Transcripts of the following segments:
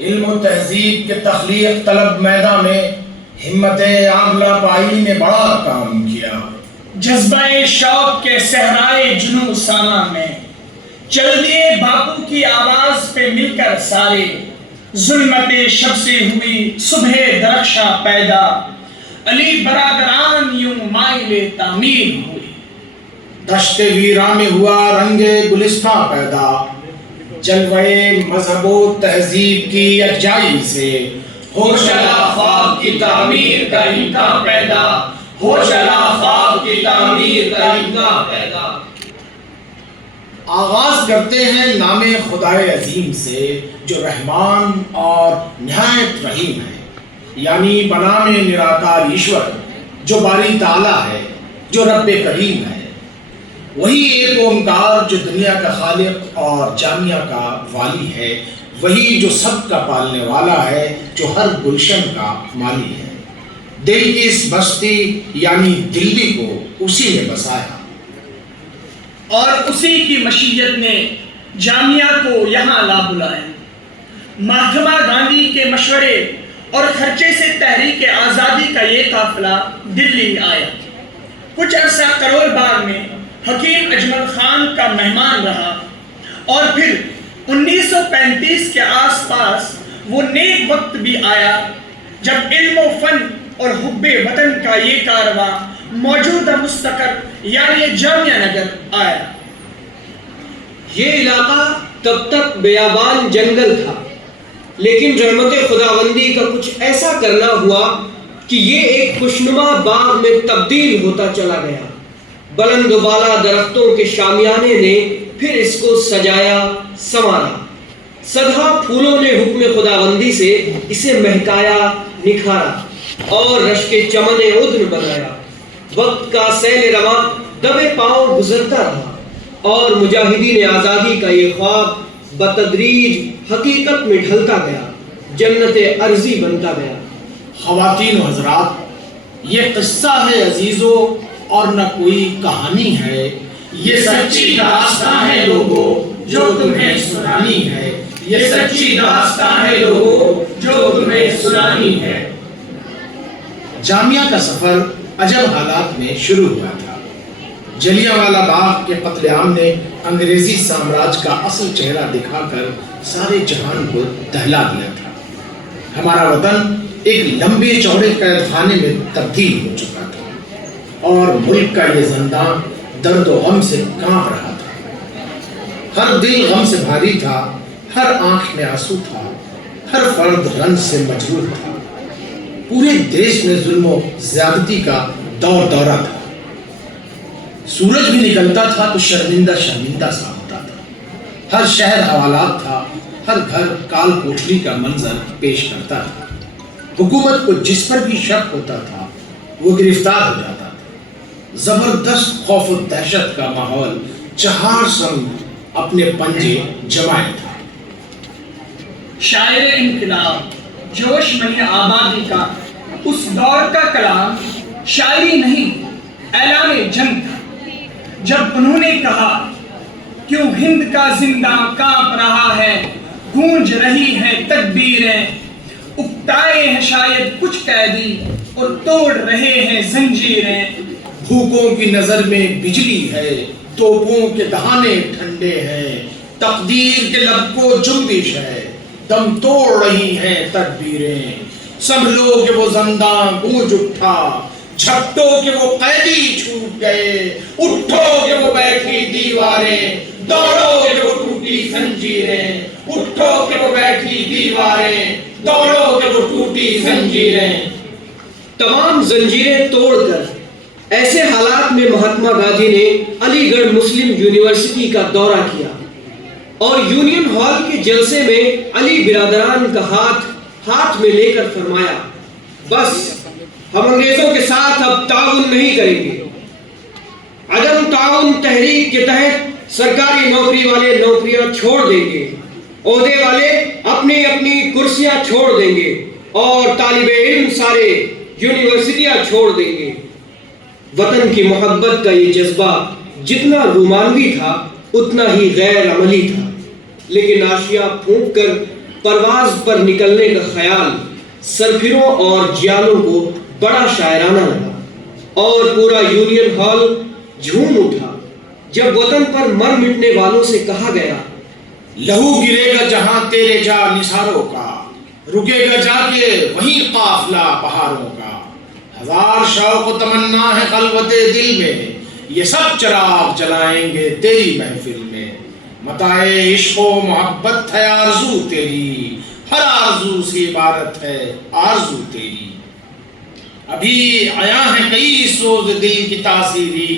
علم و تہذیب کے تخلیق طلب میدان میں ہمت عاملہ پائی نے بڑا کام کیا۔ جذبہ شوق کے صحرائے جنوں ساما میں چل دیے باپو کی آواز پہ مل کر سارے، ظلمت شب سے ہوئی صبح درخشاں پیدا، علی برادران یوں مائل تعمیر ہوئی۔ دشت ویراں میں ہوا رنگ گلستاں پیدا، جلوے مذہب و تہذیب کی یکجائی سے ہوش علا خواب کی تعمیر کا امکان پیدا، ہوش علا خواب کی تعمیر کا امکان پیدا۔ آغاز کرتے ہیں نام خدائے عظیم سے جو رحمان اور نہایت رحیم ہے، یعنی بنام نراکار ایشور جو باری تعالیٰ ہے، جو رب کریم ہے، وہی ایک اومکار جو دنیا کا خالق اور جامعہ کا والی ہے، وہی جو سب کا پالنے والا ہے، جو ہر گلشن کا مالی ہے۔ دل کی اس بستی یعنی دلی کو اسی نے بسایا، اور اسی کی مشیت نے جامعہ کو یہاں لا بلایا۔ مہاتما گاندھی کے مشورے اور خرچے سے تحریک آزادی کا یہ قافلہ دلی آیا۔ کچھ عرصہ کرول باغ میں حکیم اجمل خان کا مہمان رہا، اور پھر 1935 کے آس پاس وہ نیک وقت بھی آیا جب علم و فن اور حب وطن کا یہ کارواں موجودہ مستقر یعنی جامعہ نگر آیا۔ یہ علاقہ تب تک بیابان جنگل تھا، لیکن رحمت خداوندی کا کچھ ایسا کرنا ہوا کہ یہ ایک خوشنما باغ میں تبدیل ہوتا چلا گیا۔ بلند و بالا درختوں کے شامیانے نے پھر اس کو سجایا سنوارا، سدھا پھولوں نے حکم خداوندی سے اسے مہکایا نکھارا اور رشک چمن عدن بنایا۔ وقت کا سیل رواں دبے پاؤں گزرتا رہا، اور مجاہدین آزادی کا یہ خواب بتدریج حقیقت میں ڈھلتا گیا، جنت ارضی بنتا گیا۔ خواتین و حضرات، یہ قصہ ہے عزیزو اور نہ کوئی کہانی ہے، یہ سچی داستان ہے لوگوں جو تمہیں سنانی ہے، یہ سچی داستان ہے لوگوں جو تمہیں سنانی ہے۔ جامعہ کا سفر عجب حالات میں شروع ہوا تھا۔ جلیانوالہ باغ کے قتل عام نے انگریزی سامراج کا اصل چہرہ دکھا کر سارے جہان کو دہلا دیا تھا۔ ہمارا وطن ایک لمبے چوڑے قید خانے میں تبدیل ہو چکا تھا، اور ملک کا یہ زندان درد و غم سے کانپ رہا تھا۔ ہر دل غم سے بھاری تھا، ہر آنکھ میں آنسو تھا، ہر فرد رنج سے مجروح تھا۔ پورے دیش میں ظلم و زیادتی کا دور دورہ تھا۔ سورج بھی نکلتا تھا تو شرمندہ شرمندہ سا ہوتا تھا۔ ہر شہر حوالات تھا، ہر گھر کال کوٹری کا منظر پیش کرتا تھا۔ حکومت کو جس پر بھی شک ہوتا تھا وہ گرفتار ہو جاتا تھا۔ زبردست خوف و دہشت کا ماحول چہار سنگ اپنے پنجے جمائے تھا۔ شاعر انقلاب جوش منی آبادی کا اس دور کا کلام شاعری نہیں، اعلان جنگ تھا۔ جب انہوں نے کہا کیوں ہند کا زندہ کانپ رہا ہے، گونج رہی ہے تکبیریں، اکتائے ہیں شاید کچھ قیدی اور توڑ رہے ہیں زنجیریں۔ بھوکوں کی نظر میں بجلی ہے، توپوں کے دہانے ٹھنڈے ہیں، تقدیر کے لب کو جنبش ہے، دم توڑ رہی ہیں تدبیریں۔ سنبھلو کہ وہ زنداں گونج اٹھا، جھپٹو کہ وہ قیدی چھوٹ گئے، اٹھو کہ وہ بیٹھی دیواریں، دوڑو کہ وہ ٹوٹی زنجیریں، اٹھو کہ وہ بیٹھی دیواریں، دوڑو کہ وہ ٹوٹی زنجیریں۔ تمام زنجیریں توڑ کر ایسے حالات میں مہاتما گاندھی نے علی گڑھ مسلم یونیورسٹی کا دورہ کیا، اور یونین ہال کے جلسے میں علی برادران کا ہاتھ میں لے کر فرمایا، بس ہم انگریزوں کے ساتھ اب تعاون نہیں کریں گے۔ عدم تعاون تحریک کے تحت سرکاری نوکری والے نوکریاں چھوڑ دیں گے، عہدے والے اپنی اپنی کرسیاں چھوڑ دیں گے، اور طالب علم سارے یونیورسٹیاں چھوڑ دیں گے۔ وطن کی محبت کا یہ جذبہ جتنا رومانوی تھا اتنا ہی غیر عملی تھا، لیکن آشیاں پھونک کر پرواز پر نکلنے کا خیال سرفروں اور جیالوں کو بڑا شاعرانہ لگا اور پورا یونین ہال جھوم اٹھا جب وطن پر مر مٹنے والوں سے کہا گیا، لہو گرے گا جہاں تیرے جا نثاروں کا، رکے گا جا کے وہیں قافلہ بہاروں کا، ہزار شوق و تمنا ہے خلوت دل میں، یہ سب چراغ جلائیں گے تیری محفل میں، متاع عشق و محبت ہے آرزو تیری، ہر آرزو سے عبارت ہے آرزو تیری، ابھی آیا ہے کئی سوز دل کی تاثیری،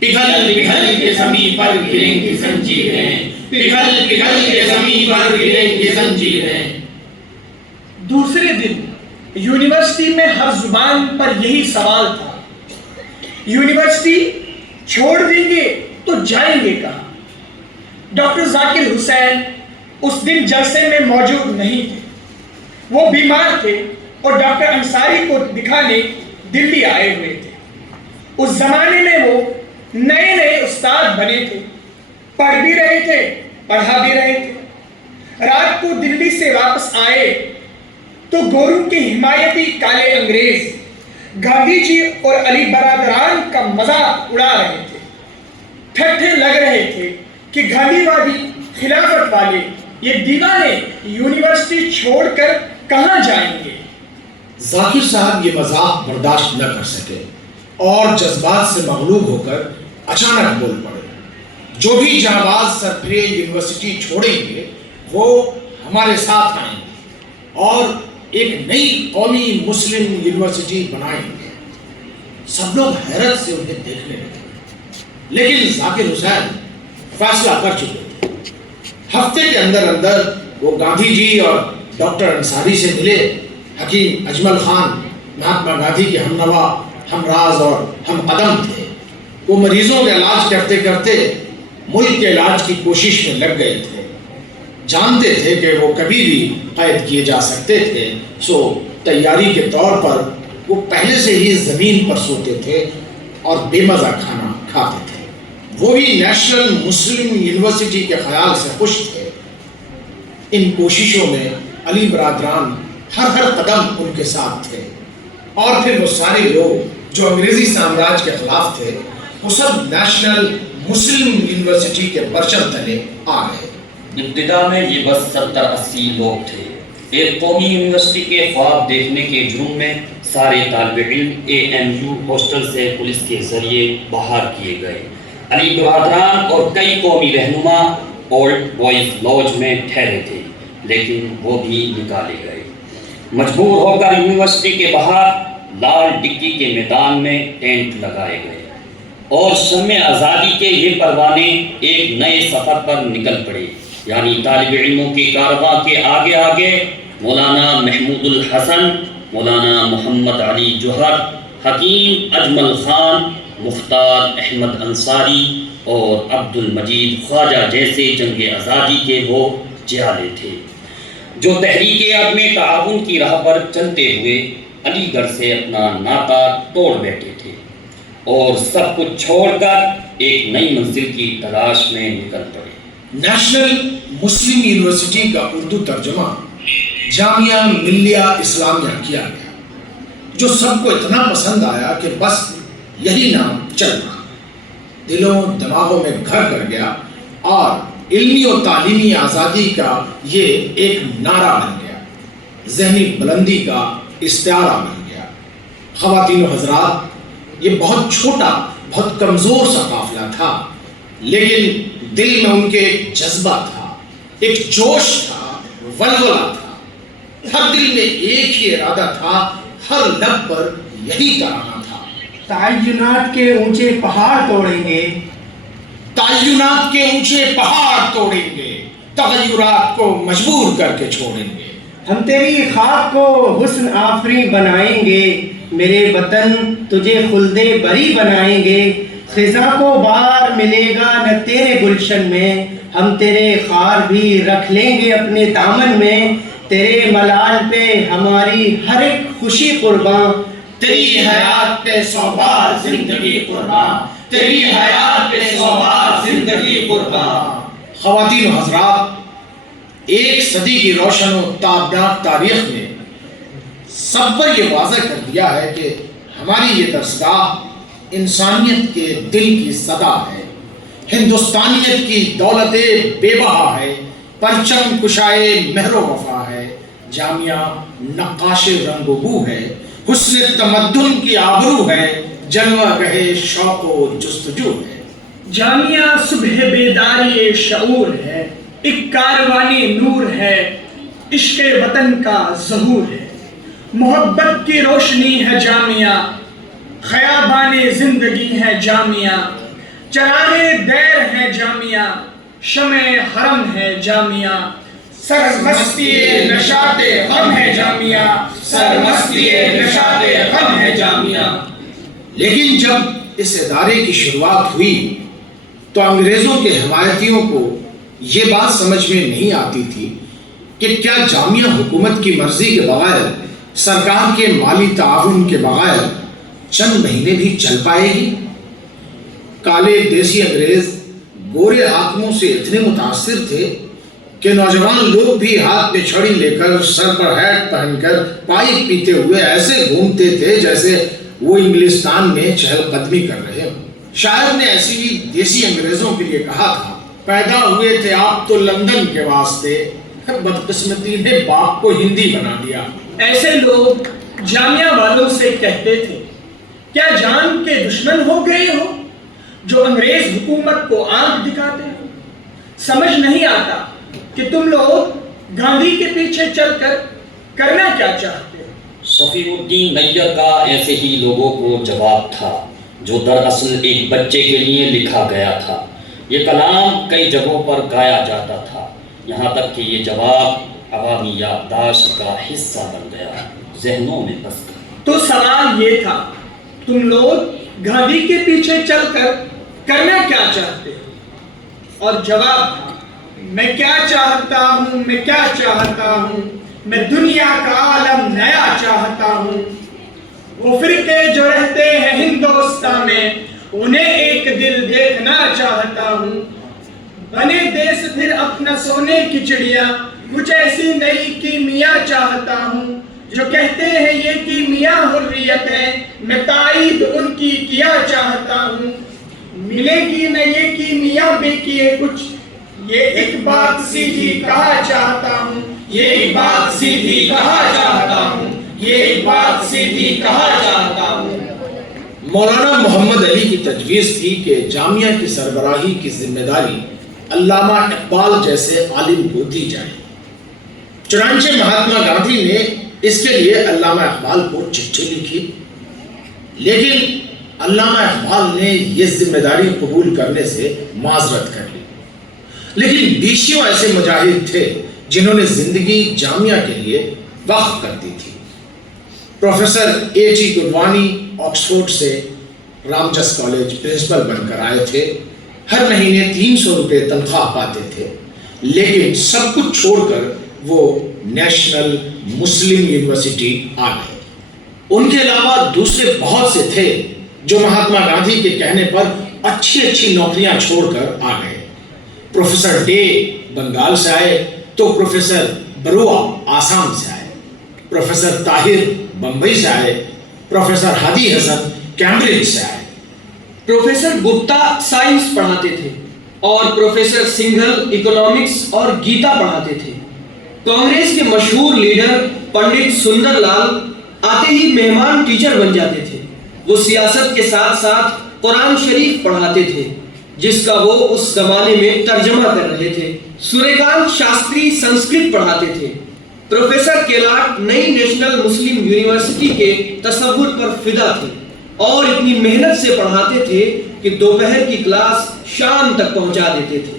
پگھل پگھل کے زمین پر گریں گی زنجیریں، پگھل پگھل کے زمین پر گریں گی زنجیریں۔ دوسرے دن یونیورسٹی میں ہر زبان پر یہی سوال تھا، یونیورسٹی چھوڑ دیں گے تو جائیں گے کہاں؟ ڈاکٹر ذاکر حسین اس دن جلسے میں موجود نہیں تھے، وہ بیمار تھے اور ڈاکٹر انصاری کو دکھانے دلی آئے ہوئے تھے۔ اس زمانے میں وہ نئے نئے استاد بنے تھے، پڑھ بھی رہے تھے پڑھا بھی رہے تھے۔ رات کو دلی سے واپس آئے تو گورو کے حمایتی کالے انگریز گاندھی جی اور علی برادران کا مذاق اڑا رہے تھے، ٹھٹھے لگ رہے تھے کہ گاندھی وادی خلافت والے یہ دیوانے یونیورسٹی چھوڑ کر کہاں جائیں گے؟ ذاکر صاحب یہ مذاق برداشت نہ کر سکے اور جذبات سے مغلوب ہو کر اچانک بول پڑے، جو بھی جانباز سرفرے یونیورسٹی چھوڑیں گے وہ ہمارے ساتھ آئیں گے اور ایک نئی قومی مسلم یونیورسٹی بنائیں گے۔ سب لوگ حیرت سے انہیں دیکھنے لگے، لیکن ذاکر حسین فیصلہ کر چکے تھے۔ ہفتے کے اندر وہ گاندھی جی اور ڈاکٹر انصاری سے ملے۔ حکیم اجمل خان مہاتما گاندھی کے ہم نوا، ہم راز اور ہم قدم تھے۔ وہ مریضوں کا علاج کرتے کرتے ملک کے علاج کی کوشش میں لگ گئے تھے، جانتے تھے کہ وہ کبھی بھی قید کیے جا سکتے تھے، سو تیاری کے طور پر وہ پہلے سے ہی زمین پر سوتے تھے اور بے مزہ کھانا کھاتے تھے۔ وہ بھی نیشنل مسلم یونیورسٹی کے خیال سے خوش تھے۔ ان کوششوں میں علی برادران ہر قدم ان کے ساتھ تھے، اور پھر وہ سارے لوگ جو انگریزی سامراج کے خلاف تھے وہ سب نیشنل مسلم یونیورسٹی کے پرچم تلے آ گئے۔ ابتدا میں یہ بس 70-80 لوگ تھے۔ ایک قومی یونیورسٹی کے خواب دیکھنے کے جرم میں سارے طالب علم AMU ہاسٹل سے پولیس کے ذریعے باہر کیے گئے۔ علی برادران اور کئی قومی رہنما اولڈ بوائز لاج میں ٹھہرے تھے، لیکن وہ بھی نکالے گئے۔ مجبور ہو کر یونیورسٹی کے باہر لال ڈگی کے میدان میں ٹینٹ لگائے گئے اور شمع آزادی کے یہ پروانے ایک نئے سفر پر نکل پڑے، یعنی طالب علموں کے کارواں کے آگے آگے مولانا محمود الحسن، مولانا محمد علی جوہر، حکیم اجمل خان، مختار احمد انصاری اور عبد المجید خواجہ جیسے جنگ آزادی کے وہ جیالے تھے، جو تحریک عدم تعاون کی راہ پر چلتے ہوئے علی گڑھ سے اپنا ناطا توڑ بیٹھے تھے اور سب کچھ چھوڑ کر ایک نئی منزل کی تلاش میں نکل پڑے۔ نیشنل مسلم یونیورسٹی کا اردو ترجمہ جامعہ ملیہ اسلامیہ کیا گیا، جو سب کو اتنا پسند آیا کہ بس یہی نام چل رہا، دلوں دماغوں میں گھر کر گیا اور علمی و تعلیمی آزادی کا یہ ایک نعرہ بن گیا، ذہنی بلندی کا استعارہ بن گیا۔ خواتین و حضرات، یہ بہت چھوٹا، بہت کمزور سا قافلہ تھا، لیکن دل میں ان کے ایک جذبہ تھا، ایک جوش تھا، ولولہ تھا۔ ہر دل میں ایک ہی ارادہ تھا، ہر لب پر یہی ترانہ تھا، تعینات کے اونچے پہاڑ توڑیں گے، تعینات کے اونچے پہاڑ توڑیں گے، تغیرات کو مجبور کر کے چھوڑیں گے۔ ہم تیری خاک کو حسن آفری بنائیں گے، میرے وطن تجھے خلد بری بنائیں گے، خزاں کو بار ملے گا نہ تیرے گلشن میں، ہم تیرے خار بھی رکھ لیں گے اپنے دامن میں، تیرے ملال پہ ہماری ہر ایک خوشی قرباں، تیری حیات پہ 100 بار زندگی قربان، تیری حیات پہ 100 بار زندگی قربان۔ خواتین و حضرات، ایک صدی کی روشن و تابناک تاریخ نے سب پر یہ واضح کر دیا ہے کہ ہماری یہ درسگاہ انسانیت کے دل کی صدا ہے، ہندوستانیت کی دولت بے بہا ہے، پرچم کشائے مہر و وفا ہے، جامعہ نقاش رنگ و بو ہے، حسن تمدن کی آبرو ہے، جلوہ گہے شوق و جستجو ہے۔ جامعہ صبح بیداری شعور ہے، ایک کاروان نور ہے، عشق وطن کا ظہور ہے، محبت کی روشنی ہے جامعہ، خیابان زندگی ہے جامعہ، چراغ دیر ہے جامعہ، شمع حرم ہے جامعہ، سرمستی نشاط غم ہے جامعہ، سرمستی نشاط غم ہے جامعہ۔ لیکن جب اس ادارے کی شروعات ہوئی تو انگریزوں کے حمایتیوں کو یہ بات سمجھ میں نہیں آتی تھی کہ کیا جامعہ حکومت کی مرضی کے بغیر، سرکار کے مالی تعاون کے بغیر چند مہینے بھی چل پائے گی۔ کالے دیسی انگریز گورے حاکموں سے اتنے متاثر تھے کہ نوجوان لوگ بھی ہاتھ میں چھڑی لے کر، سر پر ہیٹ پہن کر، پائپ پیتے ہوئے ایسے گھومتے تھے جیسے وہ انگلستان میں چہل قدمی کر رہے ہوں۔ شاعر نے ایسی بھی دیسی انگریزوں کے لیے کہا تھا، پیدا ہوئے تھے آپ تو لندن کے واسطے، بدقسمتی نے باپ کو ہندی بنا دیا۔ ایسے لوگ جامعہ والوں سے کہتے تھے، کیا جان کے دشمن ہو گئے ہو جو انگریز حکومت کو آنکھ دکھاتے ہو؟ سمجھ نہیں آتا کہ تم لوگ گاندھی کے پیچھے چل کر کرنا کیا چاہتے ہو؟ صفی الدین نیّر کا ایسے ہی لوگوں کو جواب تھا جو دراصل ایک بچے کے لیے لکھا گیا تھا۔ یہ کلام کئی جگہوں پر گایا جاتا تھا، یہاں تک کہ یہ جواب عوامی یادداشت کا حصہ بن گیا، ذہنوں میں بس گیا۔ تو سوال یہ تھا، تم لوگ گاندھی کے پیچھے چل کر کرنا کیا چاہتے ہو؟ اور جواب تھا، میں کیا چاہتا ہوں، میں کیا چاہتا ہوں، میں دنیا کا عالم نیا چاہتا ہوں۔ وہ فرقے جو رہتے ہیں ہندوستان میں، انہیں ایک دل دیکھنا چاہتا ہوں۔ بنے دیس پھر اپنا سونے کی چڑیا، کچھ ایسی نئی کیمیا چاہتا ہوں جو کہتے ہیں یہ کیمیا حریت ہے، میں تائید ان کی کیا چاہتا ہوں۔ ملے گی نہ یہ کیمیا بے کیے کچھ، یہ ایک بات سیدھی کہا چاہتا ہوں، یہ ایک بات سیدھی کہا چاہتا ہوں، یہ ایک بات سیدھی کہا چاہتا ہوں۔ مولانا محمد علی کی تجویز تھی کہ جامعہ کی سربراہی کی ذمہ داری علامہ اقبال جیسے عالم کو دی جائے۔ چنانچہ مہاتما گاندھی نے اس کے لیے علامہ اقبال کو چٹھی لکھی، لیکن علامہ اقبال نے یہ ذمہ داری قبول کرنے سے معذرت کر لی۔ لیکن بیسیوں ایسے مجاہد تھے جنہوں نے زندگی جامعہ کے لیے وقف کر دی تھی۔ Professor A.T. گڈوانی آکسفورڈ سے رامجس کالج پرنسپل بن کر آئے تھے، ہر مہینے 300 روپے تنخواہ پاتے تھے، لیکن سب کچھ چھوڑ کر وہ نیشنل مسلم یونیورسٹی آ گئے۔ ان کے علاوہ دوسرے بہت سے تھے جو مہاتما گاندھی کے کہنے پر اچھی نوکریاں چھوڑ کر آ گئے۔ پروفیسر ڈے بنگال سے آئے تو پروفیسر بروا آسام سے آئے، پروفیسر طاہر بمبئی سے آئے، پروفیسر ہادی حسن کیمبرج سے آئے۔ پروفیسر گپتا سائنس پڑھاتے تھے اور پروفیسر سنگھل اکنامکس اور گیتا پڑھاتے تھے۔ کانگریس کے مشہور لیڈر پنڈت سندر لال آتے ہی مہمان ٹیچر بن جاتے تھے۔ وہ سیاست کے ساتھ ساتھ قرآن شریف پڑھاتے تھے جس کا وہ اس زمانے میں ترجمہ کر رہے تھے۔ سوریکانت شاستری سنسکرت پڑھاتے تھے۔ پروفیسر کیلاٹ نئی نیشنل مسلم یونیورسٹی کے تصور پر فدا تھے اور اتنی محنت سے پڑھاتے تھے کہ دوپہر کی کلاس شام تک پہنچا دیتے تھے۔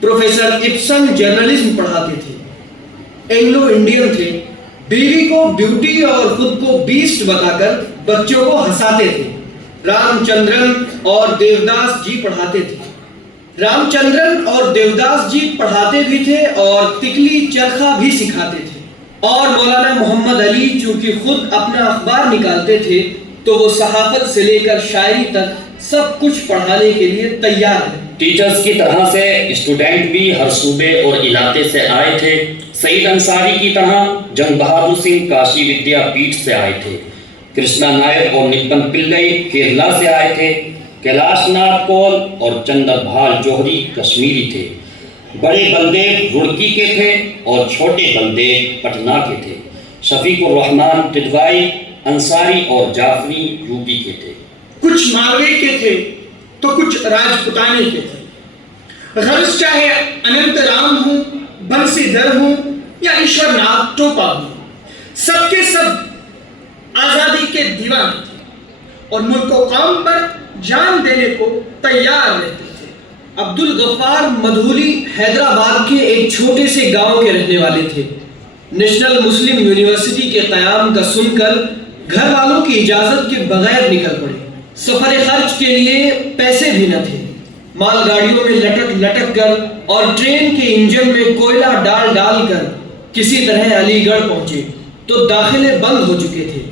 پروفیسر ابسن جرنلزم پڑھاتے تھے۔ اینگلو انڈین تھے، بیوی کو بیوٹی اور خود کو بیسٹ بتا کر بچوں کو ہنساتے تھے۔ رام چندرن اور دیوداس جی پڑھاتے تھے۔ رام چندرن اور دیوداس جی پڑھاتے بھی تھے اور تکلی چرخا بھی سکھاتے تھے۔ اور مولانا محمد علی چونکہ خود اپنا اخبار نکالتے تھے تو وہ صحافت سے لے کر شاعری تک سب کچھ پڑھانے کے لیے تیار ہیں۔ ٹیچرز کی طرح سے اسٹوڈنٹ بھی ہر صوبے اور علاقے سے آئے تھے۔ سعید انصاری کی طرح جنگ بہادر سنگھ کاشی ودیا پیٹھ سے آئے تھے۔ کرشنا نائر اور نپن پلئی کیرلا سے آئے تھے۔ کیلاش ناتھ کول اور چندر بھال جوہری کشمیری تھے۔ بڑے بلدیو رڑکی کے تھے اور چھوٹے بلدیو پٹنہ کے تھے۔ شفیق الرحمان ٹڈوائی انصاری اور جعفری یو پی کے تھے۔ کچھ مالوے کے تھے تو کچھ راجپوتانے کے تھے۔ غرض چاہے اننت رام ہوں، بنسی دھر ہوں یا ایشور ناتھ ٹوپا ہوں، سب کے سب آزادی کے دیوانے تھے اور ملک و قوم پر جان دینے کو تیار رہتے تھے۔ عبد الغفار مدھولی حیدرآباد کے ایک چھوٹے سے گاؤں کے رہنے والے تھے۔ نیشنل مسلم یونیورسٹی کے قیام کا سن کر گھر والوں کی اجازت کے بغیر نکل پڑے۔ سفر خرچ کے لیے پیسے بھی نہ تھے۔ مال گاڑیوں میں لٹک لٹک کر اور ٹرین کے انجن میں کوئلہ ڈال ڈال کر کسی طرح علی گڑھ پہنچے تو داخلے بند ہو چکے تھے۔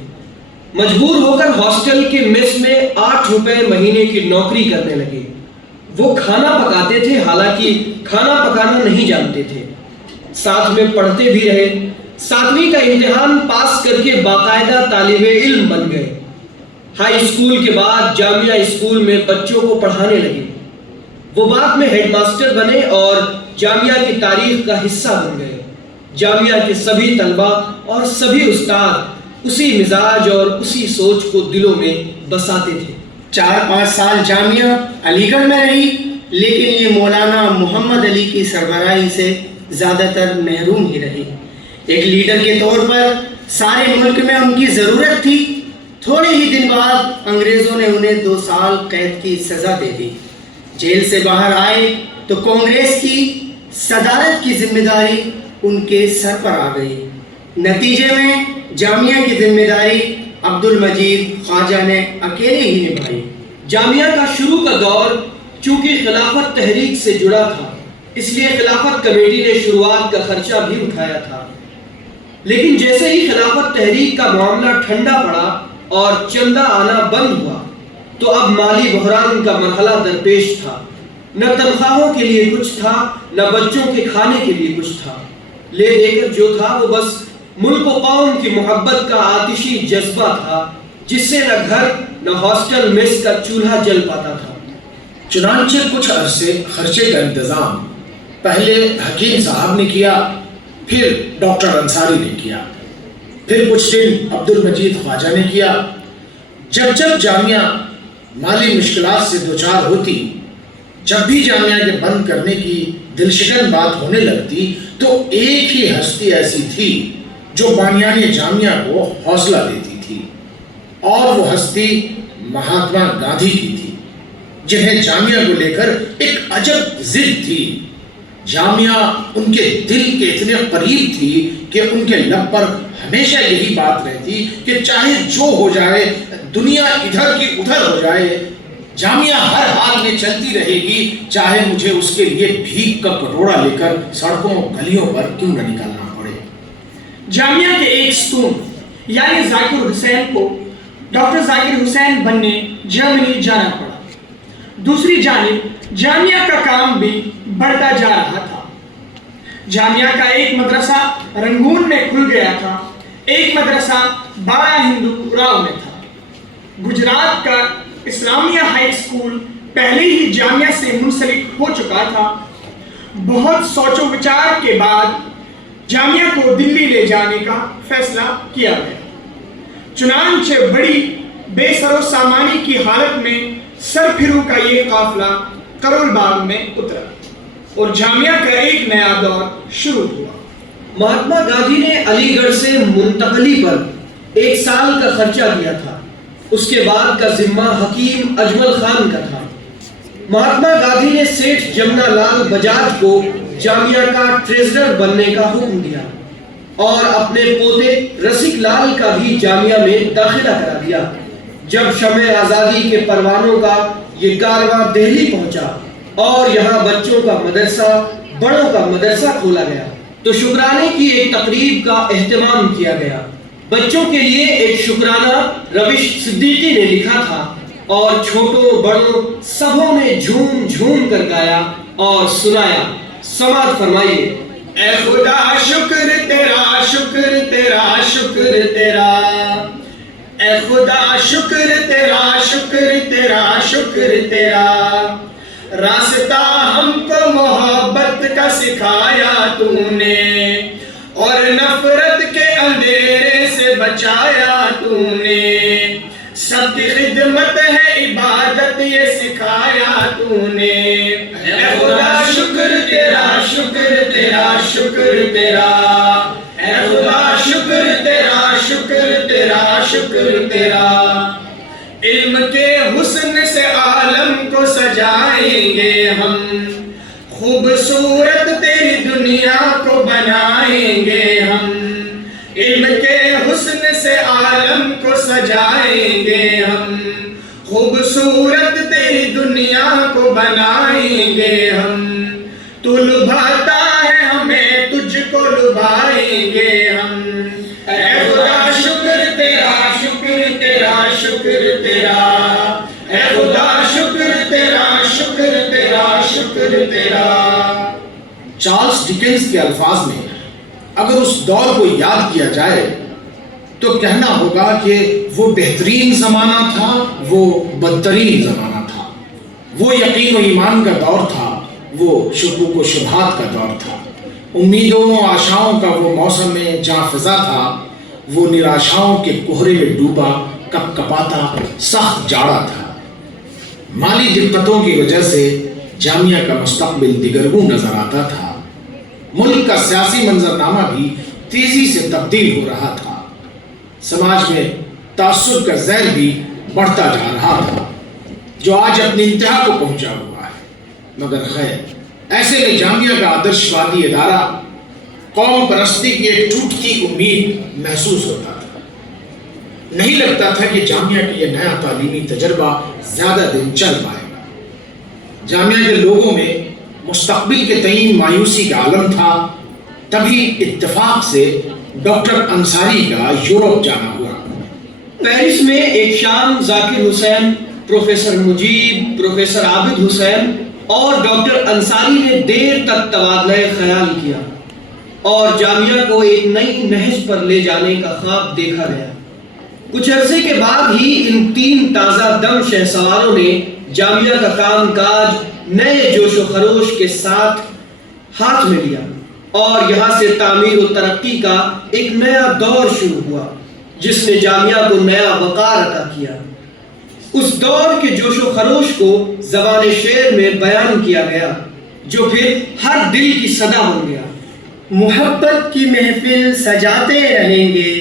مجبور ہو کر ہاسٹل کے میس میں 8 روپے مہینے کی نوکری کرنے لگے۔ وہ کھانا پکاتے تھے، حالانکہ کھانا پکانا نہیں جانتے تھے۔ ساتھ میں پڑھتے بھی رہے۔ 7ویں کا امتحان پاس کر کے باقاعدہ طالب علم بن گئے۔ ہائی اسکول کے بعد جامعہ اسکول میں بچوں کو پڑھانے لگے۔ وہ بعد میں ہیڈ ماسٹر بنے اور جامعہ کی تاریخ کا حصہ بن گئے۔ جامعہ کے سبھی طلبہ اور سبھی استاد اسی مزاج اور اسی سوچ کو دلوں میں بساتے تھے۔ 4-5 سال جامعہ علی گڑھ میں رہی، لیکن یہ مولانا محمد علی کی سربراہی سے زیادہ تر محروم ہی رہی۔ ایک لیڈر کے طور پر سارے ملک میں ان کی ضرورت تھی۔ تھوڑے ہی دن بعد انگریزوں نے انہیں 2 سال قید کی سزا دے دی۔ جیل سے باہر آئے تو کانگریس کی صدارت کی ذمہ داری ان کے سر پر آ گئی۔ نتیجے میں جامعہ کی ذمہ داری عبد المجید خواجہ نے اکیلے ہی نبھائی۔ جامعہ کا شروع کا دور چونکہ خلافت تحریک سے جڑا تھا، اس لیے خلافت کمیٹی نے شروعات کا خرچہ بھی اٹھایا تھا۔ لیکن جیسے ہی خلافت تحریک کا معاملہ ٹھنڈا پڑا اور چندہ آنا بند ہوا تو اب مالی بحران کا مرحلہ درپیش تھا۔ نہ تنخواہوں کے لیے کچھ تھا، نہ بچوں کے کھانے کے لیے کچھ تھا۔ لے دے کر جو تھا وہ بس ملک و قوم کی محبت کا آتشی جذبہ تھا، جس سے نہ گھر نہ ہاسٹل میس کا چولہا جل پاتا تھا۔ چنانچہ کچھ عرصے خرچے کا انتظام پہلے حکیم صاحب نے کیا، پھر ڈاکٹر انصاری نے کیا، پھر کچھ دن عبد المجید خواجہ نے کیا۔ جب جب جامعہ مالی مشکلات سے دوچار ہوتی، جب بھی جامعہ کے بند کرنے کی دلشکن بات ہونے لگتی، تو ایک ہی ہستی ایسی تھی جو بانیان جامعہ کو حوصلہ دیتی تھی، اور وہ ہستی مہاتما گاندھی کی تھی، جنہیں جامعہ کو لے کر ایک عجب ضد تھی۔ جامعہ ان کے دل کے اتنے قریب تھی کہ ان کے لب پر ہمیشہ یہی بات رہتی کہ چاہے جو ہو جائے، دنیا ادھر کی ادھر ہو جائے، جامعہ ہر حال میں چلتی رہے گی، چاہے مجھے اس کے لیے بھیک کا کٹورا لے کر سڑکوں گلیوں پر کیوں نہ نکلنا پڑے۔ جامعہ کے ایک ستون یعنی ذاکر حسین کو ڈاکٹر ذاکر حسین بننے جرمنی جانا پڑا۔ دوسری جانب جامعہ کا کام بھی بڑھتا جا رہا تھا۔ جامعہ کا ایک مدرسہ رنگون میں کھل گیا تھا، ایک مدرسہ بارہ ہندو راؤ میں تھا۔ گجرات کا اسلامیہ ہائی اسکول پہلے ہی جامعہ سے منسلک ہو چکا تھا۔ بہت سوچ و وچار کے بعد جامعہ کو دلی لے جانے کا فیصلہ کیا گیا۔ چنانچہ بڑی بے سر و سامانی کی حالت میں سرپھرو کا یہ قافلہ کرول باغ میں اترا اور جامعہ کا ایک نیا دور شروع ہوا۔ مہاتما گاندھی نے علی گڑھ سے منتقلی پر 1 سال کا خرچہ دیا تھا۔ اس کے بعد کا ذمہ حکیم اجمل خان کا تھا۔ مہاتما گاندھی نے سیٹھ جمنا لال بجاج کو جامعہ کا ٹریزرر بننے کا حکم دیا اور اپنے پوتے رسک لال کا بھی جامعہ میں داخلہ کرا دیا۔ جب شمع آزادی کے پروانوں کا یہ کارواں دہلی پہنچا اور یہاں بچوں کا مدرسہ، بڑوں کا مدرسہ کھولا گیا، تو شکرانے کی ایک تقریب کا اہتمام کیا گیا۔ بچوں کے لیے ایک شکرانہ روش صدیقی نے لکھا تھا اور چھوٹوں بڑوں سبوں نے جھوم جھوم کر گایا اور سنایا۔ سماعت فرمائیے۔ اے خدا شکر تیرا، شکر تیرا، شکر تیرا، اے خدا شکر تیرا، شکر تیرا، شکر تیرا، راستہ ہم کو محبت کا سکھایا تو نے، اور نفرت کے اندھیرے سے بچایا تو نے، سب کی خدمت ہے عبادت یہ سکھایا تو نے، اے خدا شکر تیرا، شکر تیرا، شکر تیرا، اے خدا شکر تیرا، شکر تیرا، شکر تیرا، علم کے حسن سے عالم کو سجائیں گے ہم، خوبصورت تیری دنیا کو بنائیں گے ہم، علم کے حسن سے عالم کو سجائیں گے ہم، خوبصورت تیری دنیا کو بنائیں گے ہم، تو لبھاتا ہے ہمیں تجھ کو لبھائیں گے ہم، اے خدا شکر تیرا، شکر تیرا، شکر تیرا، اے خدا شکر تیرا، شکر تیرا، شکر تیرا۔ چارلس ڈکنس کے الفاظ میں اگر اس دور کو یاد کیا جائے تو کہنا ہوگا کہ وہ بہترین زمانہ تھا، وہ بدترین زمانہ تھا، وہ یقین و ایمان کا دور تھا، وہ شکوک و شبہات کا دور تھا، امیدوں آشاؤں کا وہ موسم جاں فضا تھا، وہ نراشاؤں کے کوہرے میں ڈوبا کپ کپاتا سخت جاڑا تھا۔ مالی دقتوں کی وجہ سے جامعہ کا مستقبل دگرگوں نظر آتا تھا، ملک کا سیاسی منظرنامہ بھی تیزی سے تبدیل ہو رہا تھا، سماج میں تعصب کا زہر بھی بڑھتا جا رہا تھا جو آج اپنی انتہا کو پہنچا ہوا ہے۔ مگر خیر ایسے میں جامعہ کا آدرشوادی ادارہ قوم پرستی کی ایک ٹوٹتی امید محسوس ہوتا تھا۔ نہیں لگتا تھا کہ جامعہ کا یہ نیا تعلیمی تجربہ زیادہ دن چل پائے گا۔ جامعہ کے لوگوں میں مستقبل کے تئیں مایوسی کا عالم تھا۔ تبھی اتفاق سے ڈاکٹر انصاری کا یورپ جانا ہوا۔ پیرس میں ایک شام ذاکر حسین، پروفیسر مجیب، پروفیسر عابد حسین اور ڈاکٹر انصاری نے دیر تک تبادلہ خیال کیا اور جامعہ کو ایک نئی نہج پر لے جانے کا خواب دیکھا گیا۔ کچھ عرصے کے بعد ہی ان تین تازہ دم شہسواروں نے جامعہ کا کام کاج نئے جوش و خروش کے ساتھ ہاتھ میں لیا اور یہاں سے تعمیر و ترقی کا ایک نیا دور شروع ہوا جس نے جامعہ کو نیا وقار عطا کیا۔ اس دور کے جوش و خروش کو زبان شعر میں بیان کیا گیا جو پھر ہر دل کی صدا بن گیا۔ محبت کی محفل سجاتے رہیں گے،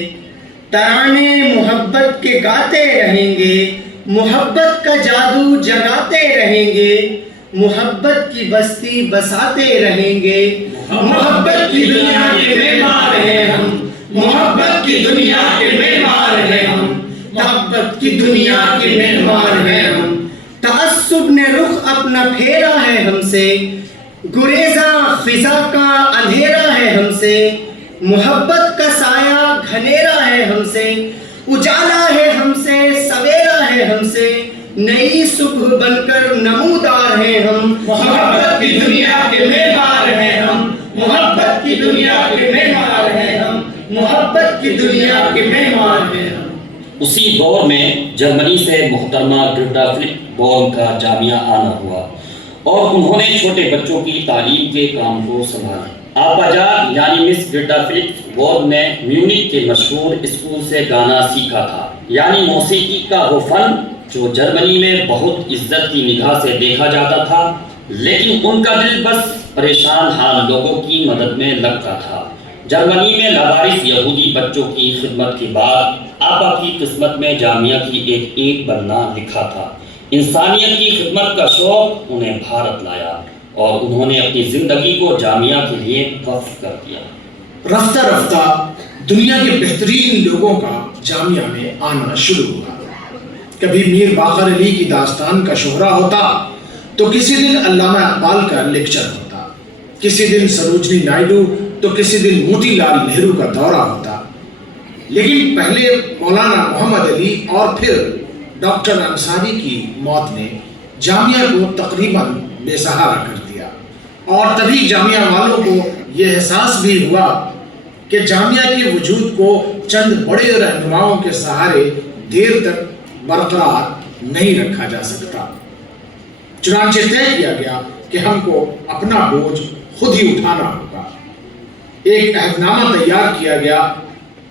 ترانے محبت کے گاتے رہیں گے، محبت کا جادو جگاتے رہیں گے، محبت کی بستی بساتے رہیں گے، محبت کی دنیا کے معمار ہیں ہم، محبت کی دنیا کے معمار ہیں ہم، محبت کی دنیا کے معمار ہیں ہم۔ تعصب نے رخ اپنا پھیرا ہے ہم سے، گریزاں فضا کا اندھیرا ہے ہم سے، محبت کا سایہ گھنیرا ہے ہم سے، اجالا ہے ہم سے، سویرا ہے ہم سے، نئی صبح بن کر نمودار ہیں ہم، محبت کی دنیا کے معمار ہیں ہم، محبت کی دنیا کے معمار ہیں ہم، محبت کی دنیا کے معمار ہیں ہم۔ اسی دور میں جرمنی سے محترمہ گرٹا فلک بورن کا جامعہ آنا ہوا اور انہوں نے چھوٹے بچوں کی تعلیم کے کام کو سنبھالا۔ آپا جان یعنی مس گرٹا فلک بورن نے میونک کے مشہور اسکول سے گانا سیکھا تھا، یعنی موسیقی کا وہ فن جو جرمنی میں بہت عزت کی نگاہ سے دیکھا جاتا تھا، لیکن ان کا دل بس پریشان حال لوگوں کی مدد میں لگتا تھا۔ جرمنی میں لاوارث یہودی بچوں کی خدمت کے بعد آپا کی قسمت میں جامعہ کی ایک اینٹ بننا لکھا تھا۔ انسانیت کی خدمت کا شوق انہیں بھارت لایا اور انہوں نے اپنی زندگی کو جامعہ کے لیے وقف کر دیا۔ رفتہ رفتہ دنیا کے بہترین لوگوں کا جامعہ میں آنا شروع ہوا۔ کبھی میر باقر علی کی داستان کا شہرہ ہوتا تو کسی دن علامہ اقبال کا لیکچر ہوتا، کسی دن سروجنی نائیڈو تو کسی دن موتی لال نہرو کا دورہ ہوتا، لیکن پہلے مولانا محمد علی اور پھر ڈاکٹر انصاری کی موت نے جامعہ کو تقریباً بے سہارا کر دیا، اور تبھی جامعہ والوں کو یہ احساس بھی ہوا کہ جامعہ کے وجود کو چند بڑے رہنماؤں کے سہارے دیر تک برقرار نہیں رکھا جا سکتا۔ چنانچہ طے کیا گیا کہ ہم کو اپنا بوجھ خود ہی اٹھانا ہوگا۔ ایک عہد نامہ تیار کیا گیا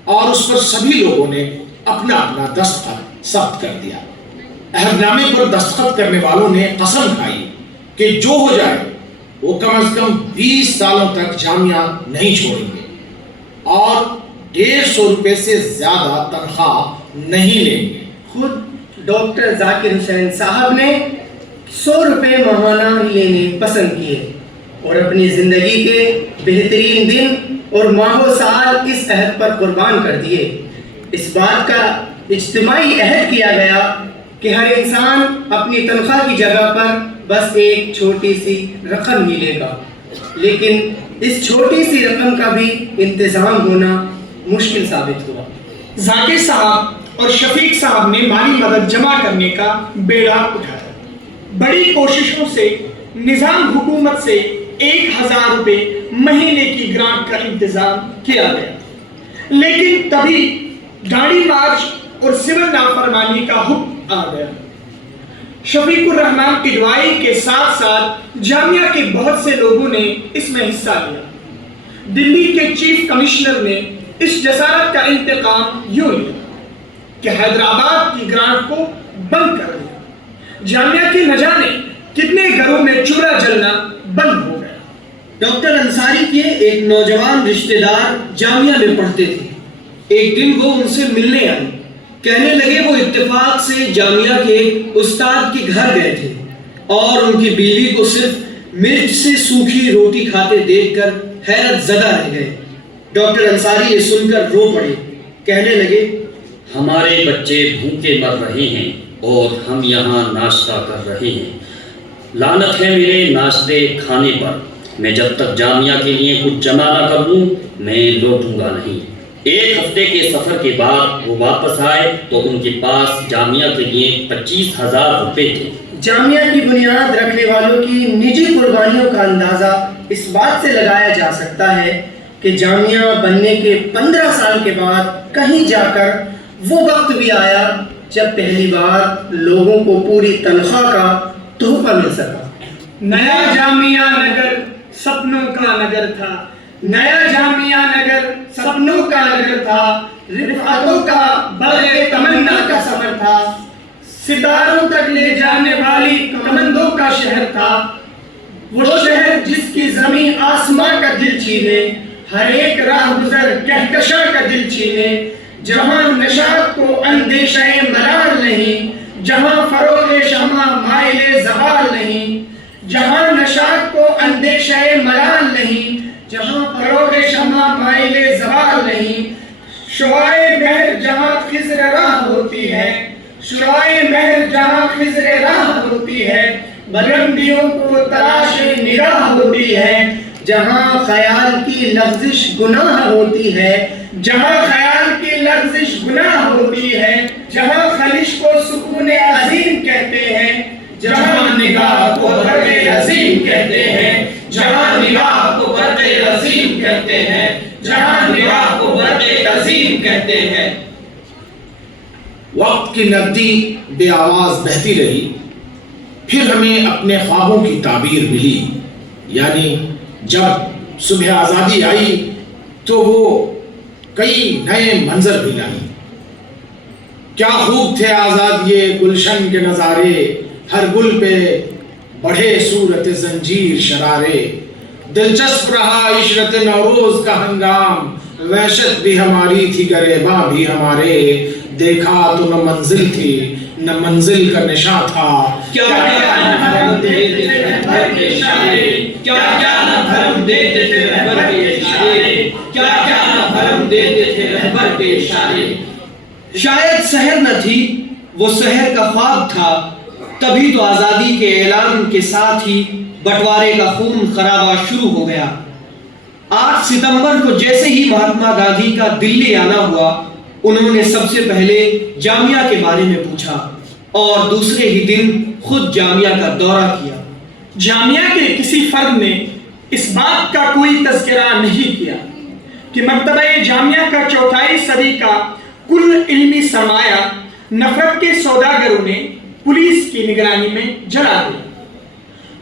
اور اس پر سبھی لوگوں نے اپنا اپنا دستخط ثبت کر دیا۔ عہد نامے پر دستخط کرنے والوں نے قسم کھائی کہ جو ہو جائے وہ کم از کم 20 سالوں تک جامعہ نہیں چھوڑیں گے اور 150 روپے سے زیادہ تنخواہ نہیں لیں گے۔ خود ڈاکٹر ذاکر حسین صاحب نے 100 روپے ماہانہ ہی لینے پسند کیے اور اپنی زندگی کے بہترین دن اور ماہ و سال اس عہد پر قربان کر دیے۔ اس بات کا اجتماعی عہد کیا گیا کہ ہر انسان اپنی تنخواہ کی جگہ پر بس ایک چھوٹی سی رقم ہی لے گا، لیکن اس چھوٹی سی رقم کا بھی انتظام ہونا مشکل ثابت ہوا۔ ذاکر صاحب اور شفیق صاحب نے مالی مدد جمع کرنے کا بیڑا اٹھایا۔ بڑی کوششوں سے نظام حکومت سے 1000 روپے مہینے کی گرانٹ کا انتظام کیا گیا، لیکن تبھی گاڑی مارچ اور سول نافرمانی کا حکم آ گیا۔ شفیق الرحمان کی دعائی کے ساتھ ساتھ جامعہ کے بہت سے لوگوں نے اس میں حصہ لیا۔ دلی کے چیف کمشنر نے اس جسارت کا انتقام یوں لیا کہ حیدرآباد کی گرانٹ کو بند کر دیا۔ جامعہ کے نہ جانے کتنے گھروں میں چولہا جلنا بند ہو گیا۔ ڈاکٹر انصاری کے ایک نوجوان رشتہ دار جامعہ میں پڑھتے تھے۔ ایک دن وہ ان سے ملنے آئے، کہنے لگے وہ اتفاق سے جامعہ کے استاد کے گھر گئے تھے اور ان کی بیوی کو صرف مرچ سے سوکھی روٹی کھاتے دیکھ کر حیرت زدہ رہ گئے۔ ڈاکٹر انصاری یہ سن کر رو پڑے، کہنے لگے ہمارے بچے بھوکے مر رہے ہیں اور ہم یہاں ناشتہ کر رہے ہیں۔ لعنت ہے میرے ناشتے کھانے پر، میں جب تک جامعہ کے لیے کچھ جمع نہ کر لوں میں لوٹوں گا نہیں۔ 1 ہفتے کے سفر کے بعد وہ واپس آئے تو ان کے پاس جامعہ کے لیے 25,000 روپے تھے۔ جامعہ کی بنیاد رکھنے والوں کی نجی قربانیوں کا اندازہ اس بات سے لگایا جا سکتا ہے کہ جامعہ بننے کے 15 سال کے بعد کہیں جا کر وہ وقت بھی آیا جب پہلی بار لوگوں کو پوری تنخواہ کا تحفہ مل سکا۔ نیا جامعہ نگر سپنوں کا نگر تھا، نیا جامعہ نگر سپنوں کا نگر تھا، رفعتوں کا برق تمنا کا سفر تھا، ستاروں تک لے جانے والی کمندوں کا شہر تھا، وہ شہر جس کی زمین آسمان کا دل چھینے، ہر ایک راہ گزر کہکشاں کا دل چھینے، جہاں نشاط کو اندیشہ ملال نہیں، جہاں فروغ شمع مائل زوال نہیں، جہاں نشاط کو اندیشہ ملال نہیں، جہاں فروغ شمع مائل زوال نہیں، شعائے مہر جہاں خضر راہ ہوتی ہے، شعائے مہر جہاں خضر راہ ہوتی ہے، بلندیوں کو تلاش نگاہ ہوتی ہے، جہاں خیال کی لغزش گناہ ہوتی ہے، جہاں خیال کی لغزش گناہ ہوتی ہے، جہاں خلش کو سکون عظیم کہتے ہیں، جہاں نگاہ کو برق عظیم کہتے ہیں، جہاں نگاہ کو برق عظیم کہتے ہیں، جہاں نگاہ کو برق عظیم کہتے ہیں۔ وقت کی نقدی بے آواز بہتی رہی، پھر ہمیں اپنے خوابوں کی تعبیر ملی، یعنی جب صبح آزادی آئی تو وہ کئی نئے منظر بھی لائی۔ کیا خوب تھے آزاد یہ گلشن کے نظارے، ہر گل پہ بڑھے صورت زنجیر شرارے، دلچسپ رہا عشرت نوروز کا ہنگام، وحشت بھی ہماری تھی گریباں بھی ہمارے، دیکھا تو نہ منزل تھی نہ منزل کا نشاں تھا، کیا کیا نہ بھرم دیتے تھے رہبر کے اشارے، کیا کیا نہ بھرم دیتے تھے رہبر کے اشارے، کیا کیا نہ بھرم دیتے تھے رہبر کے اشارے۔ شاید سحر نہ تھی وہ سحر کا خواب تھا، تبھی تو آزادی کے اعلان کے ساتھ ہی بٹوارے کا خون خرابہ شروع ہو گیا۔ 8 ستمبر کو جیسے ہی مہاتما گاندھی کا دلی آنا ہوا، انہوں نے سب سے پہلے جامعہ کے بارے میں پوچھا۔ اور دوسرے ہی دن خود جامعہ کا دورہ کیا۔ جامعہ کے کسی فرد نے اس بات کا کوئی تذکرہ نہیں کیا کہ مکتبہ جامعہ کا 4 صدی کا کل علمی سرمایہ نفرت کے سوداگروں نے پولیس کی نگرانی میں جلا دیا۔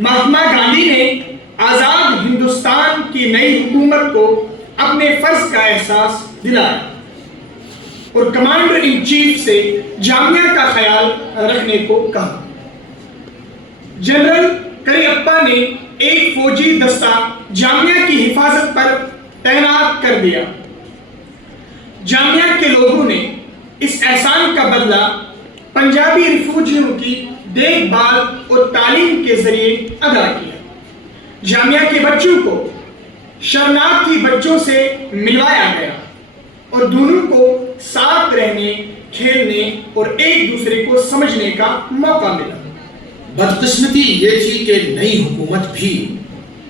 مہاتما گاندھی نے آزاد ہندوستان کی نئی حکومت کو اپنے فرض کا احساس دلایا اور کمانڈر ان چیف سے جامعہ کا خیال رکھنے کو کہا۔ جنرل کریپا نے ایک فوجی دستہ جامعہ کی حفاظت پر تعینات کر دیا۔ جامعہ کے لوگوں نے اس احسان کا بدلہ پنجابی ریفوجیوں کی دیکھ بھال اور تعلیم کے ذریعے ادا کیا۔ جامعہ کے بچوں کو شرناردھی بچوں سے ملوایا گیا اور دونوں کو ساتھ رہنے، کھیلنے اور ایک دوسرے کو سمجھنے کا موقع ملا۔ بدقسمتی یہ تھی کہ نئی حکومت بھی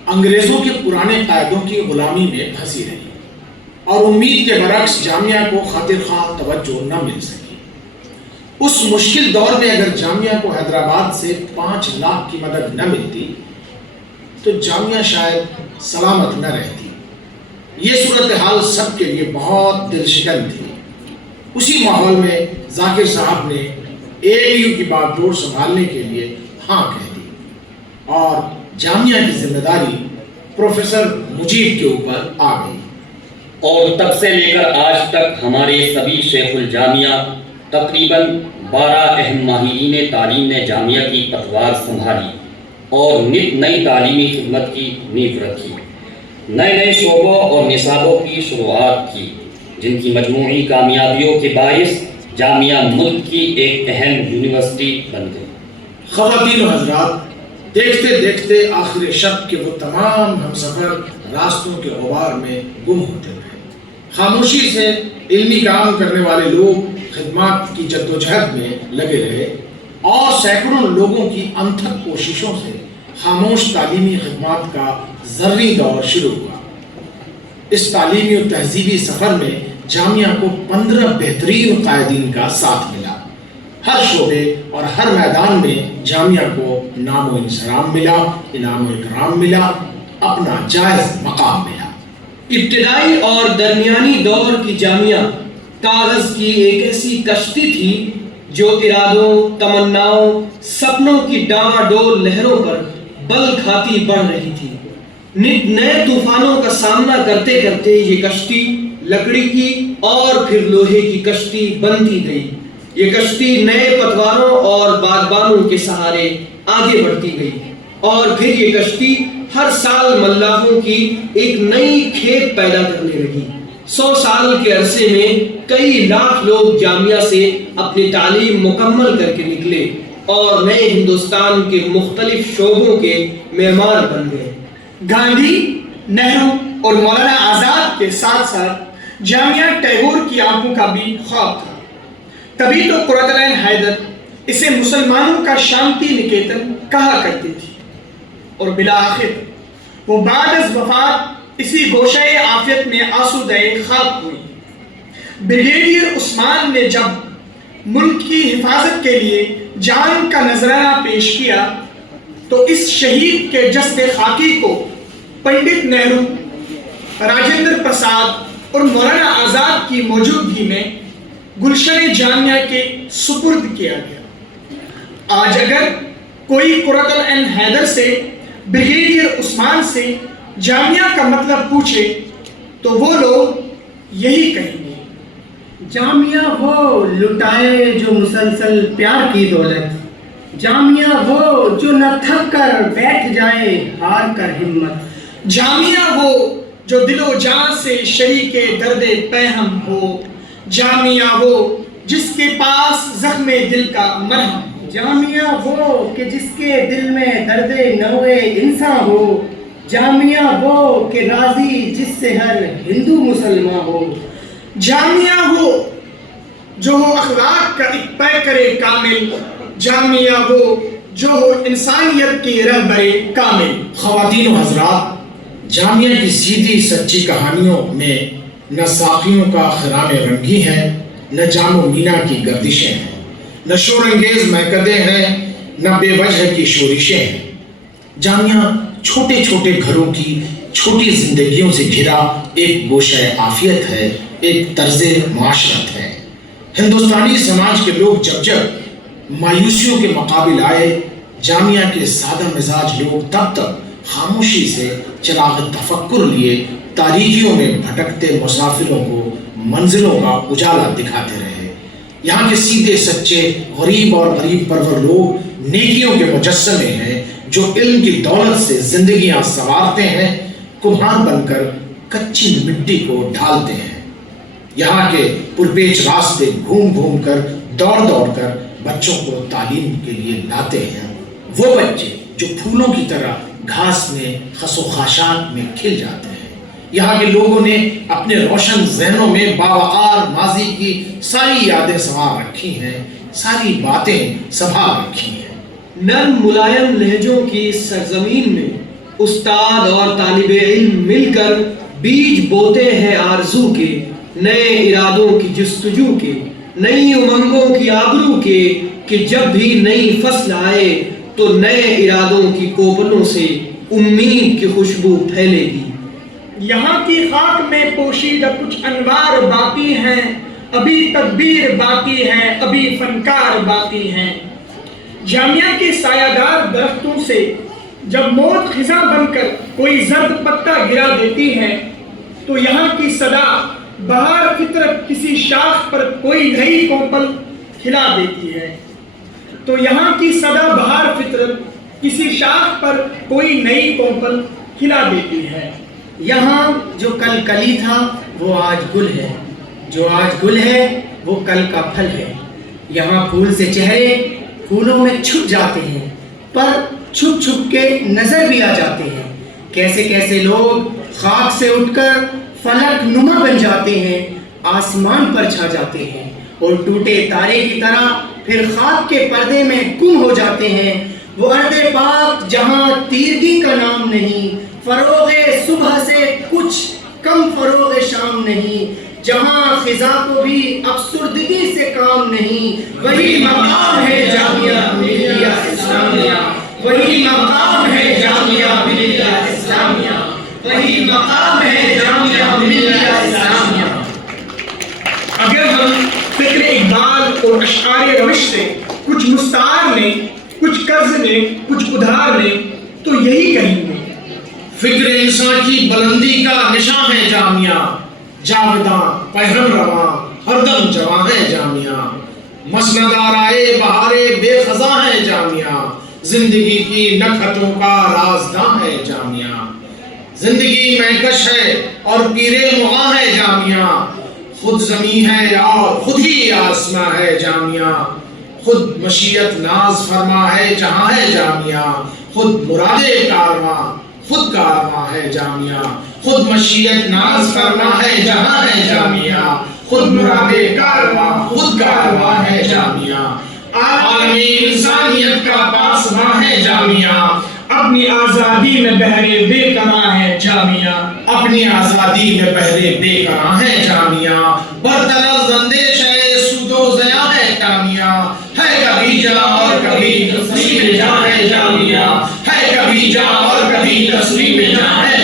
انگریزوں کے پرانے قائدوں کی غلامی میں پھنسی رہی اور امید کے برعکس جامعہ کو خاطر خواہ توجہ نہ مل سکی۔ اس مشکل دور میں اگر جامعہ کو حیدرآباد سے 5 لاکھ کی مدد نہ ملتی تو جامعہ شاید سلامت نہ رہتی۔ یہ صورتحال سب کے لیے بہت دل شکن تھی۔ اسی ماحول میں ذاکر صاحب نے ANU کی بات ڈور سنبھالنے کے لیے ہاں کہہ دی اور جامعہ کی ذمہ داری پروفیسر مجیب کے اوپر آ گئی۔ اور تب سے لے کر آج تک ہمارے سبھی شیخ الجامعہ تقریباً 12 اہم ماہرین تعلیم نے جامعہ کی پتوار سنبھالی اور نت نئی تعلیمی خدمت کی نیو رکھی، نئے نئے شعبوں اور نصابوں کی شروعات کی، جن کی مجموعی کامیابیوں کے باعث جامعہ ملک کی ایک اہم یونیورسٹی بن گئی۔ خواتین و حضرات، دیکھتے دیکھتے آخر شب کے وہ تمام ہم سفر راستوں کے غبار میں گم ہوتے رہے۔ خاموشی سے علمی کام کرنے والے لوگ خدمات کی جدوجہد میں لگے رہے اور سینکڑوں لوگوں کی انتھک کوششوں سے خاموش تعلیمی خدمات کا زرعی دور شروع ہوا۔ اس تعلیمی و تہذیبی سفر میں جامعہ کو 15 بہترین قائدین کا ساتھ ملا۔ ہر شعبے اور ہر میدان میں جامعہ کو نام و انصرام ملا، انعام و اکرام ملا، اپنا جائز مقام ملا۔ ابتدائی اور درمیانی دور کی جامعہ کاغذ کی ایک ایسی کشتی تھی جو ارادوں، تمناؤں، سپنوں کی ڈاواں ڈول لہروں پر بل کھاتی بڑھ رہی تھی۔ نت نئے طوفانوں کا سامنا کرتے کرتے یہ کشتی لکڑی کی اور پھر لوہے کی کشتی بنتی گئی۔ یہ کشتی نئے پتواروں اور باغبانوں کے سہارے آگے بڑھتی گئی اور پھر یہ کشتی ہر سال ملاحوں کی ایک نئی کھیپ پیدا کرنے لگی۔ 100 سال کے عرصے میں کئی لاکھ لوگ جامعہ سے اپنی تعلیم مکمل کر کے نکلے اور نئے ہندوستان کے مختلف شعبوں کے معمار بن گئے۔ گاندھی، نہرو اور مولانا آزاد کے ساتھ ساتھ جامعہ ٹیگور کی آنکھوں کا بھی خواب تھا۔ تبھی تو قرۃ العین حیدر اسے مسلمانوں کا شانتی نکیتن کہا کرتی تھی اور بالآخر وہ بعد از وفات اسی گوشہ عافیت میں آسودہ خاک ہوئی۔ بریگیڈیئر عثمان نے جب ملک کی حفاظت کے لیے جان کا نذرانہ پیش کیا تو اس شہید کے جسد خاکی کو پنڈت نہرو، راجندر پرساد اور مولانا آزاد کی موجودگی میں گلشن جامعہ کے سپرد کیا گیا۔ آج اگر کوئی قرۃ العین حیدر سے، بریگیڈیئر عثمان سے جامعہ کا مطلب پوچھے تو وہ لوگ یہی کہیں گے، جامعہ وہ لٹائے جو مسلسل پیار کی دولت، جامعہ وہ جو نہ تھک کر بیٹھ جائے ہار کر ہمت، جامعہ وہ جو دل و جان سے شریک درد پیہم ہو، جامعہ وہ جس کے پاس زخم دل کا مرہم ہو، جامعہ وہ کہ جس کے دل میں درد نوے انسان ہو، جامعہ وہ کہ راضی جس سے ہر ہندو مسلمان ہو، جامعہ وہ جو ہو اخلاق کا ایک پیکر کامل، جامعہ وہ جو ہو انسانیت کی رہبر کامل۔ خواتین و حضرات، جامعہ کی سیدھی سچی کہانیوں میں نہ ساقیوں کا خرام رنگی ہے، نہ جام و مینا کی گردشیں ہیں۔ نہ شور انگیز مہکدے ہیں، نہ بے وجہ کی شورشیں ہیں۔ جامعہ چھوٹے چھوٹے گھروں کی چھوٹی زندگیوں سے گھرا ایک گوشہ عافیت ہے، ایک طرز معاشرت ہے۔ ہندوستانی سماج کے لوگ جب جب مایوسیوں کے مقابل آئے، جامعہ کے سادہ مزاج لوگ تب تک خاموشی سے چراغ تفکر لیے تاریکیوں میں بھٹکتے مسافروں کو منزلوں کا اجالا دکھاتے رہے۔ یہاں کے سیدھے سچے غریب اور غریب پرور لوگ نیکیوں کے مجسمے ہیں، جو علم کی دولت سے زندگیاں سنوارتے ہیں، کمہار بن کر کچی مٹی کو ڈھالتے ہیں۔ یہاں کے پرپیچ راستے گھوم گھوم کر دوڑ دوڑ کر بچوں کو تعلیم کے لیے لاتے ہیں، وہ بچے جو پھولوں کی طرح گھاس میں خس و خاشاک میں کھل جاتے ہیں۔ یہاں کے لوگوں نے اپنے روشن ذہنوں میں باوقار ماضی کی ساری یادیں سنوار رکھی ہیں، ساری باتیں سنبھال رکھی ہیں۔ نرم ملائم لہجوں کی سرزمین میں استاد اور طالب علم مل کر بیج بوتے ہیں آرزو کے، نئے ارادوں کی جستجو کے، نئی امنگوں کی آبرو کے، کہ جب بھی نئی فصل آئے تو نئے ارادوں کی کوپلوں سے امید کی خوشبو پھیلے گی۔ یہاں کی خاک میں پوشیدہ کچھ انوار باقی ہیں، ابھی تدبیر باقی ہے، ابھی فنکار باقی ہیں۔ جامعہ کے سایہ دار درختوں سے جب موت خزاں بن کر کوئی زرد پتا گرا دیتی ہے تو یہاں کی صدا بہار فطرت کسی شاخ پر کوئی نئی کوپل کھلا دیتی ہے، تو یہاں کی صدا بہار فطرت کسی شاخ پر کوئی نئی کوپل کھلا دیتی ہے۔ یہاں جو کل کلی تھا وہ آج گل ہے، جو آج گل ہے وہ کل کا پھل ہے۔ یہاں پھول سے چہرے پھولوں میں چھپ جاتے ہیں، پر چھپ چھپ کے نظر بھی آ جاتے ہیں۔ کیسے کیسے لوگ خاک سے اٹھ کر فلک نما بن جاتے ہیں، آسمان پر چھا جاتے ہیں اور ٹوٹے تارے کی طرح پھر خاک کے پردے میں گم ہو جاتے ہیں۔ وہ ارض پاک جہاں تیرگی کا نام نہیں، فروغ صبح سے کچھ کم فروغ شام نہیں، جہاں خزاں کو بھی افسردگی سے کام نہیں، وہی مقام ہے جامعہ ملیہ اسلامیہ، وہی مقام ہے جامعہ ملیہ اسلامیہ، وہی مقام ہے جامعہ ملیہ اسلامیہ۔ اگر ہم فکر اقبال اور اشعار روش سے کچھ مستعار لیں، کچھ قرض لیں، کچھ ادھار لیں تو یہی کہیں گے۔ فکر انسان کی بلندی کا نشان ہے جامعہ، جاوداں پہرم رواں ہر دم جواں ہے جامعہ، مسند آرائے بہارے بے خزاں ہے جامعہ، زندگی کی نکھتوں کا رازداں ہے جامعہ، زندگی مہکش ہے اور پیرے مغاں ہے جامعہ، خود زمیں ہے اور خود ہی آسماں ہے جامعہ، خود مشیت ناز فرما ہے جہاں ہے جامعہ، خود مراد کارواں خود کارواں ہے جامعہ، خود مشیت ناز فرما ہے جہاں ہے جامعہ، خود مراد کارواں خود کارواں ہے جامعہ، عالمی انسانیت کا پاسباں ہے جامعہ، اپنی آزادی میں بہرے بے کراں ہے جامعہ، اپنی آزادی میں بہرے بے کراں ہے جامعہ، برطرف اندیش ہے سود و ضیاء ہے جامعہ، ہے کبھی جاں اور کبھی تسلیم جاں ہے جامعہ، ہے کبھی جاں اور کبھی تسلیم جاں ہے